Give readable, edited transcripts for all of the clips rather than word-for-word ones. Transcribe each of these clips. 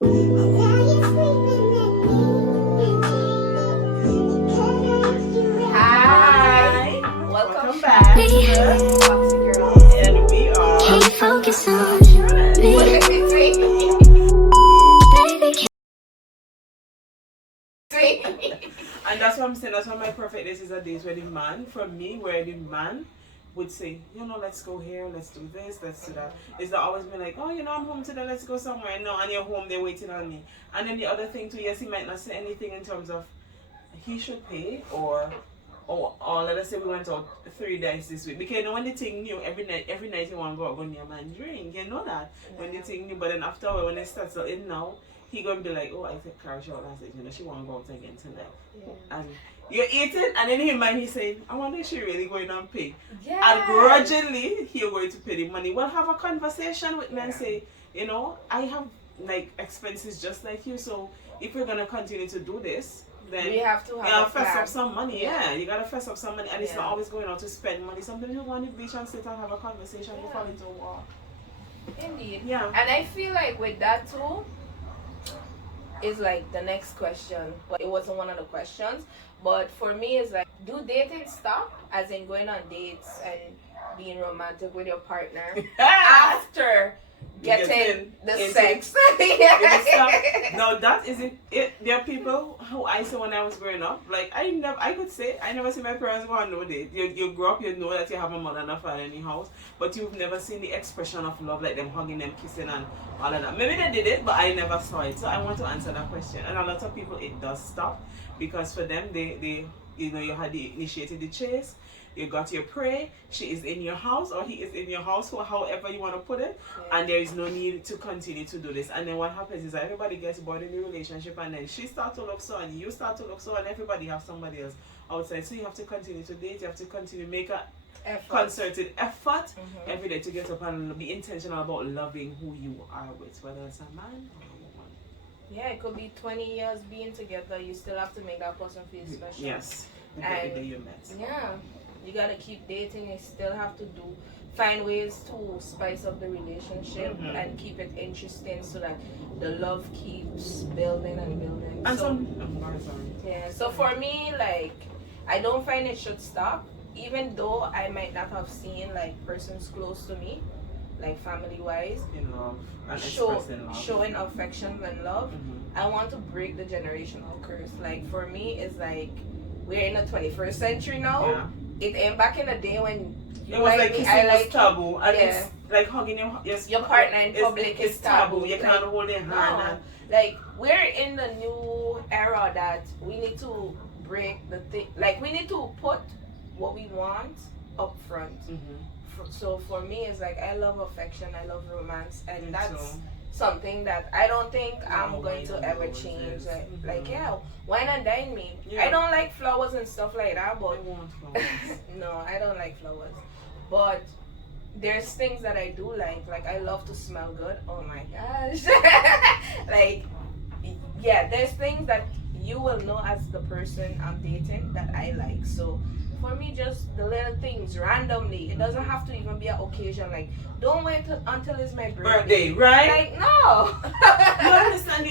Hi, Welcome back to the Toxic Girls. and we are Can you focus on me? and that's what I'm saying. That's why my perfect days is a days where the man, for me, where the man would say, let's go here, let's do this, let's do that. It's not always been like, oh, I'm home today, let's go somewhere. No, and you're home, they're waiting on me. And then the other thing too, yes, he might not say anything in terms of he should pay or let us say we went out 3 days this week. Because when the thing new, every night you want to go out go near man drink, you know that. When the thing new, but then after when it starts in now, he gonna be like, oh, I take Carol out last night, she wanna go out again tonight. Yeah. And you're eating and in his mind he's saying, I wonder if she really going to pay. Yeah. And grudgingly he's going to pay the money. We'll have a conversation with me and say, I have like expenses just like you, so if we're gonna continue to do this, then we have to have fess up some money. Yeah, you gotta fess up some money, and it's not always going out to spend money. Sometimes you go on the beach and sit and have a conversation before you do walk. Indeed. Yeah. And I feel like with that too is like the next question, but it wasn't one of the questions. But for me, it's like, do dating stop, as in going on dates and being romantic with your partner after getting the sex? No, that isn't it. There are people who I saw when I was growing up. Like I never see my parents go on no date. You grow up, you know that you have a mother and a father in the house, but you've never seen the expression of love, like them hugging, them kissing, and all of that. Maybe they did it, but I never saw it. So I want to answer that question. And a lot of people, it does stop because for them, they you had initiated the chase. You got your prey, she is in your house or he is in your house, or however you want to put it, and there is no need to continue to do this. And then what happens is that everybody gets bored in the relationship, and then she starts to look so, and you start to look so, and everybody has somebody else outside. So you have to continue to date, you have to continue to make a concerted effort every day to get up and be intentional about loving who you are with, whether it's a man or a woman. Yeah, it could be 20 years being together, you still have to make that person feel special. Yes, the day you met. Yeah. You gotta keep dating. You still have to find ways to spice up the relationship and keep it interesting so that the love keeps building and building. And sorry. Yeah. So for me, like, I don't find it should stop, even though I might not have seen like persons close to me, like family wise, in love and showing affection and love. I want to break the generational curse. Like for me, it's like we're in the 21st century now. Yeah. It ain't back in the day when it was like kissing was taboo, and it's like hugging your partner in public is taboo. You can't hold their hand. And like we're in the new era that we need to break the thing. Like we need to put what we want up front. So for me, it's like I love affection, I love romance, and that's something that I don't think I'm going to ever change. Like wine and dine me. Yeah. I don't like flowers and stuff like that, but I want flowers. No, I don't like flowers. But there's things that I do like. Like I love to smell good. Oh my gosh. Like there's things that you will know as the person I'm dating that I like. So for me, just the little things randomly. It doesn't have to even be an occasion. Like, don't wait until it's my birthday. Right? Like, no. You understand?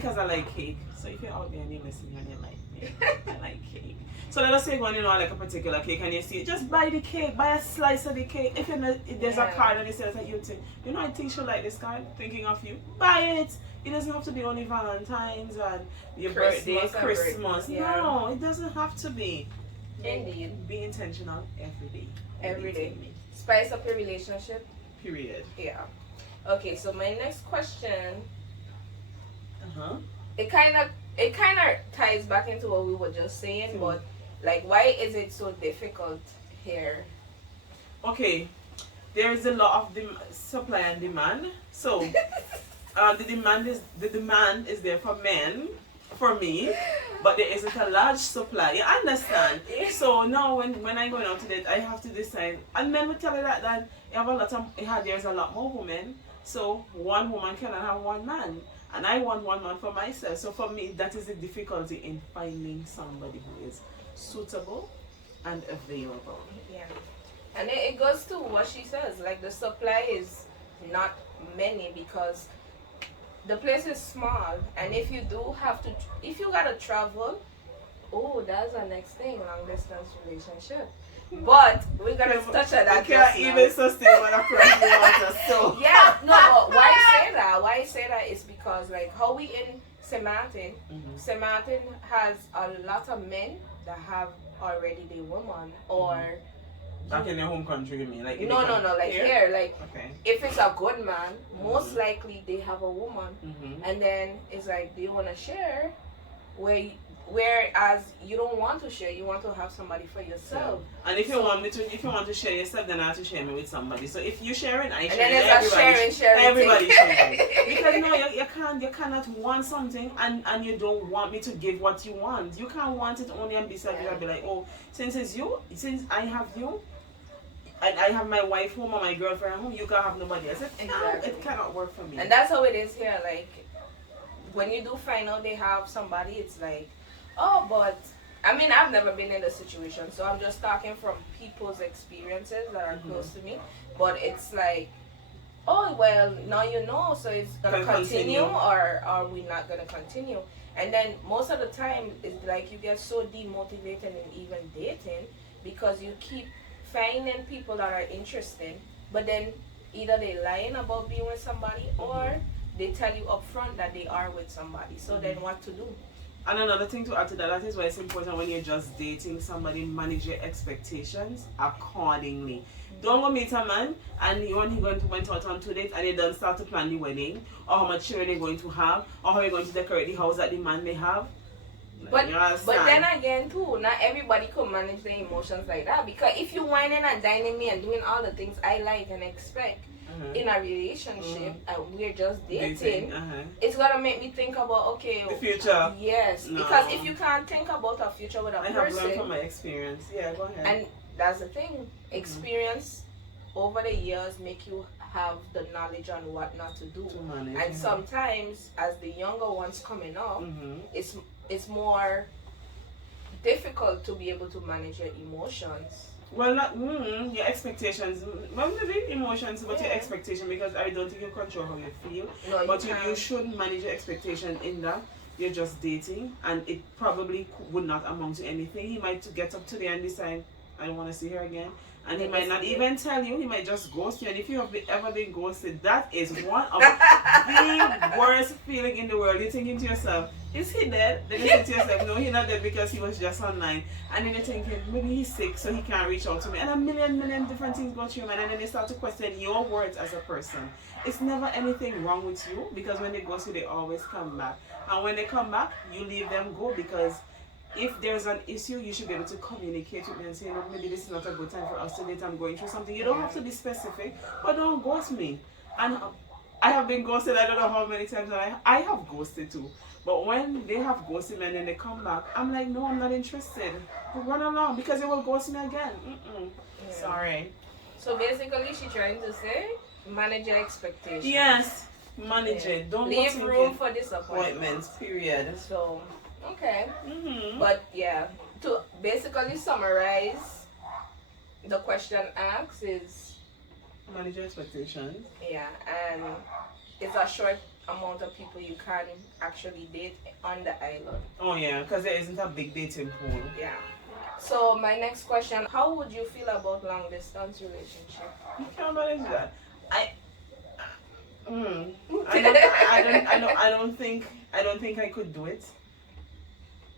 Because I like cake. So if you're out there and you're listening and you like me, I like cake. So let us say when like a particular cake and you see it, just buy the cake, buy a slice of the cake. If there's a card and it says that you think, I think she'll like this card, thinking of you, buy it. It doesn't have to be only Valentine's and your birthday, Christmas. Yeah. No, it doesn't have to be. Indeed. Be intentional every day. Every day. Spice up your relationship. Period. Yeah. Okay, so my next question. It kind of ties back into what we were just saying, but like, why is it so difficult here? Okay, there is a lot of supply and demand. So the demand is there for men, for me, but there isn't a large supply. You understand? So now when I go out to date, I have to decide. And men will tell you that there's a lot more women. So one woman cannot have one man. And I want one man for myself. So for me, that is the difficulty in finding somebody who is suitable and available. Yeah. And it goes to what she says, like the supply is not many because the place is small, and if you do have to, if you gotta travel, oh, that's the next thing, long distance relationship. But we're gonna touch on that. You can't just now. even sustain one across the water, so. Yeah, no, but why I say that? Why I say that is because like how we in St. Martin, St. Martin has a lot of men that have already the woman or. Back in your home country, you mean? Like in No, like here, like okay. if it's a good man, most likely they have a woman, and then it's like, do you want to share? Whereas you don't want to share, you want to have somebody for yourself. Yeah. And if you want to share yourself, then I have to share me with somebody. So if you sharing, I share. And then there's a sharing. Everybody sharing. Because no, you cannot want something and you don't want me to give what you want. You can't want it only and be selfish and be like, oh, since I have you. And I have my wife home or my girlfriend home, you can't have nobody else. It cannot work for me. And that's how it is here. Like, when you do find out they have somebody, it's like, oh, but, I mean, I've never been in a situation, so I'm just talking from people's experiences that are close to me. But it's like, oh, well, now you know, so it's going to continue or are we not going to continue? And then most of the time, it's like you get so demotivated in even dating because you keep finding people that are interested, but then either they lying about being with somebody or they tell you up front that they are with somebody. So then what to do? And another thing to add to that is why it's important when you're just dating somebody, manage your expectations accordingly. Don't go meet a man and when he went out on 2 dates and they don't start to plan the wedding or how much children they're going to have or how you're going to decorate the house that the man may have. But then again too, not everybody could manage their emotions like that, because if you whining and dining me and doing all the things I like and expect in a relationship and we're just dating, it's gonna make me think about the future. Yes, no. Because if you can't think about a future with a person, I have learned from my experience. Yeah, go ahead. And that's the thing, experience over the years make you have the knowledge on what not to do. And sometimes as the younger ones coming up, it's more difficult to be able to manage your emotions. Well, not your expectations. Well, maybe emotions, but your expectation, because I don't think you control how you feel. No, but you should manage your expectation in that you're just dating, and it probably would not amount to anything. He might get up today and decide, I don't want to see her again. And he might not even tell you, he might just ghost you. And if you have ever been ghosted, that is one of the worst feeling in the world. You're thinking to yourself, is he dead? Then you say to yourself, no, he's not dead because he was just online. And then you're thinking, maybe he's sick so he can't reach out to me. And a million different things go through your mind. And then you start to question your words as a person. It's never anything wrong with you, because when they ghost you, they always come back. And when they come back, you leave them go, because if there's an issue, you should be able to communicate with me and say, no, maybe this is not a good time for us to date, I'm going through something. You don't have to be specific, but don't ghost me. And I have been ghosted, I don't know how many times, and I have ghosted too. But when they have ghosted me and then they come back, I'm like, no, I'm not interested. Run along, because they will ghost me again. Sorry. So basically, she's trying to say, manage your expectations. Yes, manage it. Don't leave room for disappointments. Period. So, okay. But yeah, to basically summarize, the question asked is manage your expectations. Yeah, and it's a short amount of people you can actually date on the island. Oh yeah, because there isn't a big dating pool. Yeah. So my next question: how would you feel about long distance relationship? You can't manage that. I don't think I could do it.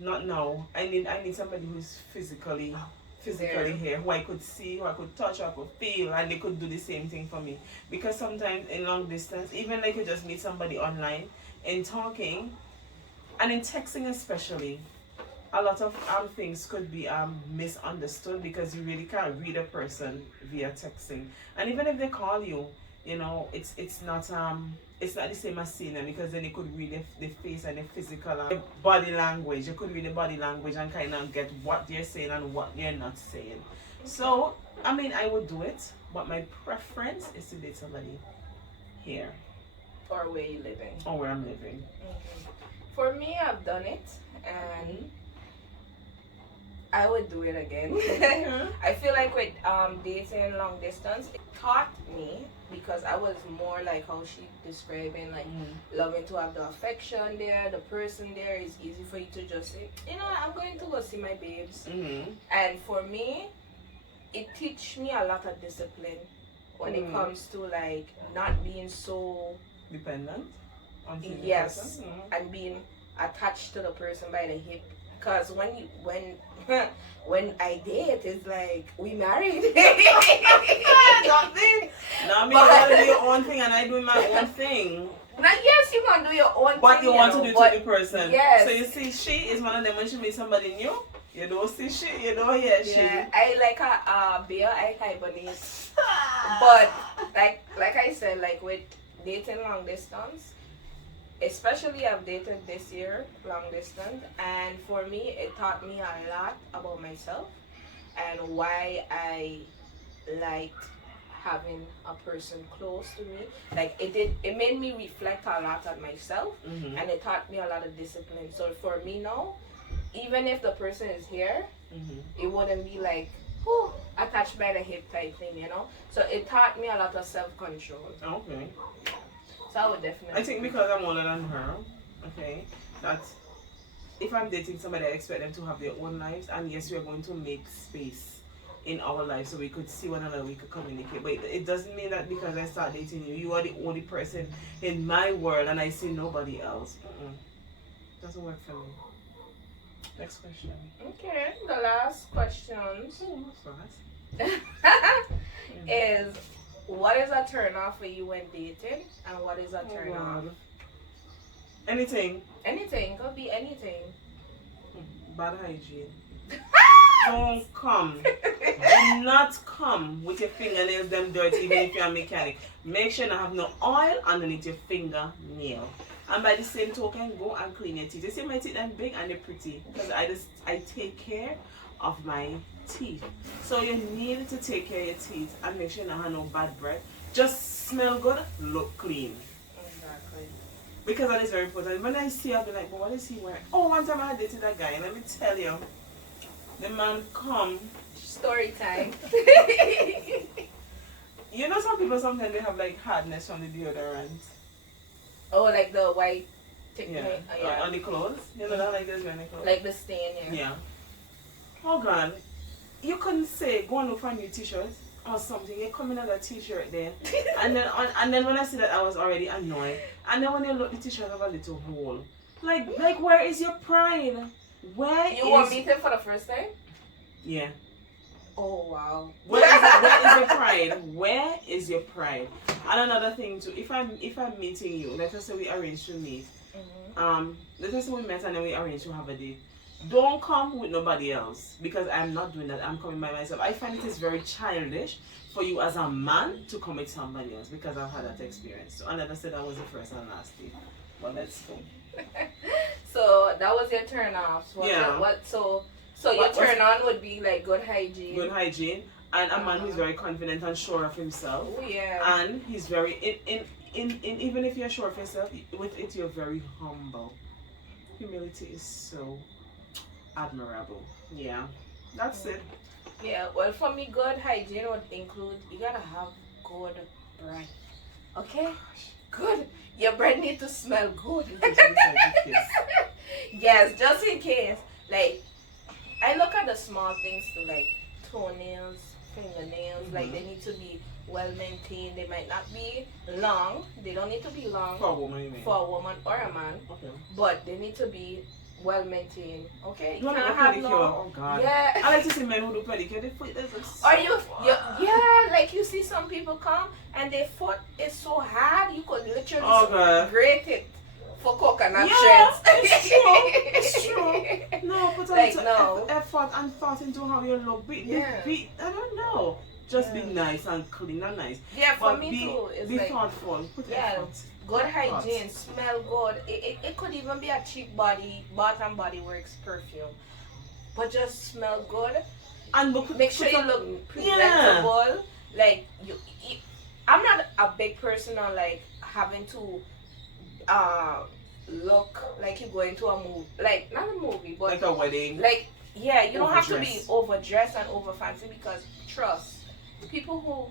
Not now. I need somebody who's physically here, who I could see, who I could touch, who I could feel, and they could do the same thing for me. Because sometimes in long distance, even like you just meet somebody online, in talking, and in texting especially, a lot of things could be misunderstood, because you really can't read a person via texting. And even if they call you, it's not the same as seeing them, because then you could read the face and the physical and body language. You could read the body language and kind of get what they're saying and what they're not saying. So, I mean, I would do it, but my preference is to date somebody here. Or where you living. Or where I'm living. For me, I've done it, and I would do it again. I feel like with dating long distance, it taught me because I was more like how she describing, like loving to have the affection there, the person there is easy for you to just say, you know, I'm going to go see my babes. And for me, it teach me a lot of discipline when it comes to like not being so Dependent on the yes person. and being attached to the person by the hip. Cause when I date, it's like we married. Nothing. Now me, you gotta do your own thing, and I do my own thing. Now, yes, you can do your own But thing, you want to do it to the person. Yes. So you see, she is one of them when she meets somebody new. You don't see she, you don't hear she. Yeah, I like a beer, I hibernate. But like I said, like with dating long distance, especially I've dated this year long distance, and for me it taught me a lot about myself and why I liked having a person close to me. Like it made me reflect a lot on myself, and it taught me a lot of discipline. So for me now, even if the person is here, it wouldn't be like whew, attached by the hip type thing, you know. So it taught me a lot of self-control. Okay. So I would definitely. I think because I'm older than her, okay, that if I'm dating somebody, I expect them to have their own lives, and yes, we're going to make space in our lives so we could see one another, we could communicate. But it doesn't mean that because I start dating you, you are the only person in my world and I see nobody else. Doesn't work for me. Next question. Okay, the last question Fast. is what is a turn off for you when dating, and what is a turn off? Anything. Anything, could be anything. Bad hygiene. Don't come. Do not come with your fingernails them dirty even if you're a mechanic. Make sure you don't have no oil underneath your fingernail. And by the same token, go and clean your teeth. You see my teeth are big and they're pretty because I take care of my teeth. So you need to take care of your teeth and make sure you don't have no bad breath. Just smell good, look clean. Exactly. Because that is very important. When I see, I'll be like, well, what is he wearing? Oh, one time I had dated that guy, and let me tell you, the man come. Story time. You know, some people sometimes they have like hardness on the deodorant. Oh, like the white thick Yeah. yeah. On the clothes. You know that like this on the clothes. Like the stain, yeah. Yeah. Oh God, you couldn't say go and look for a new t-shirt or something. You come in with a t-shirt there, and then when I see that, I was already annoyed. And then when you look, the t-shirt have a little hole. Like where is your pride? Where You were meeting for the first time? Yeah. Oh wow. Where is your pride? Where is your pride? And another thing too, if I'm meeting you, let us say we arrange to meet. Let us say we met and then we arrange to have a date. Don't come with nobody else because I'm not doing that. I'm coming by myself. I find it is very childish for you as a man to come with somebody else because I've had that experience. So and I said that was the first and last date. But let's go. So that was your turn off. Yeah. So your turn on would be like good hygiene. Good hygiene. And a man who's very confident and sure of himself. Oh yeah. And he's very in even if you're sure of yourself, with it you're very humble. Humility is so admirable. Yeah. That's it. Yeah, well for me good hygiene would include you gotta have good breath. Okay? Good. Your breath need to smell good. Yes, just in case. Like I look at the small things too, like toenails, fingernails, like they need to be well maintained. They might not be long. They don't need to be long For a woman, you mean? for a woman or a man. Okay. But they need to be well maintained. Okay? You want to can't do have pedicure? no. Oh God. Yeah. I like to see men who do pedicure. They put this. Or yeah, like you see some people come and their foot is so hard you could literally grate it for coconut shells. It's true. No, put like, effort and thought into how you look. I don't know. Just be nice and clean and nice. Yeah, for but me too. It's be like, thoughtful. Put effort. Good hygiene, smell good. It could even be a cheap Bath and Body Works perfume. But just smell good. And make sure you look presentable. Yeah. Like I'm not a big person on like having to look like you're going to a movie, like not a movie, but like a wedding. Like Yeah, you don't have to be Overdressed. overdressed and over fancy because trust, people who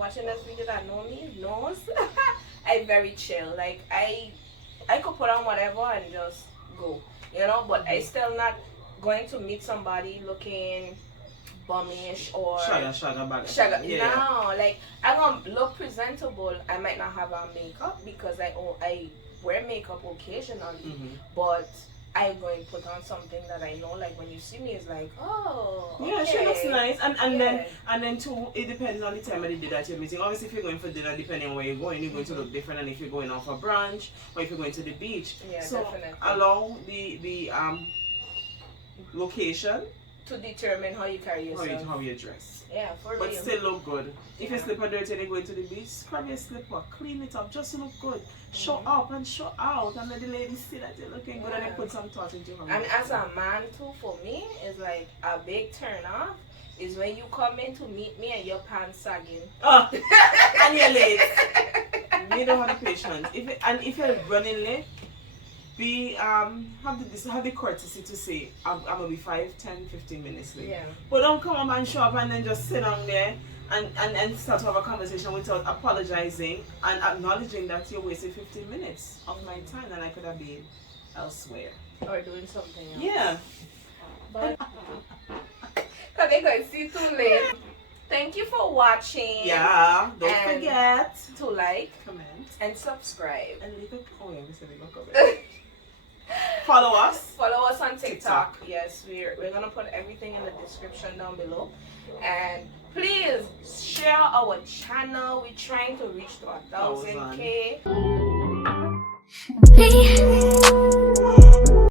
watching this video that know me knows I'm very chill. Like I could put on whatever and just go, you know. But I still not going to meet somebody looking bummish or Shaga bag. No, like I'm gonna look presentable. I might not have on makeup because I wear makeup occasionally, but I'm going to put on something that I know. Like when you see me, it's like, oh, okay. Yeah, she looks nice, and Yeah. then too, it depends on the time of the day that you're meeting. Obviously, if you're going for dinner, depending on where you're going to look different than if you're going out for brunch or if you're going to the beach. Yeah, so definitely. allow the location To determine how you carry yourself. how you dress. Yeah, for But real. still look good. If Yeah. your slipper dirty and you're going to the beach, scrub your slipper, clean it up, just look good. Show up and show out, and let the ladies see that you're looking good and you Yeah. put some thought into how you And look as good. a man too, for me, it's like a big turn off is when you come in to meet me and your pants sagging. Oh, and you're late. You don't have the patience. If you're running late, have the courtesy to say I'm gonna be 5, 10, 15 minutes late. Yeah. But don't come up and show up and then just sit down there and start to have a conversation without apologizing and acknowledging that you're wasting 15 minutes of my time and I could have been elsewhere. Or doing something else. Yeah. But because they're going to see too late. Thank you for watching. Yeah. Don't And- forget To like comment and subscribe. and leave a we said leave a comment. Follow us. Follow us on TikTok. TikTok. Yes, we're gonna put everything in the description down below. And please share our channel. We're trying to reach to 1,000K. Me.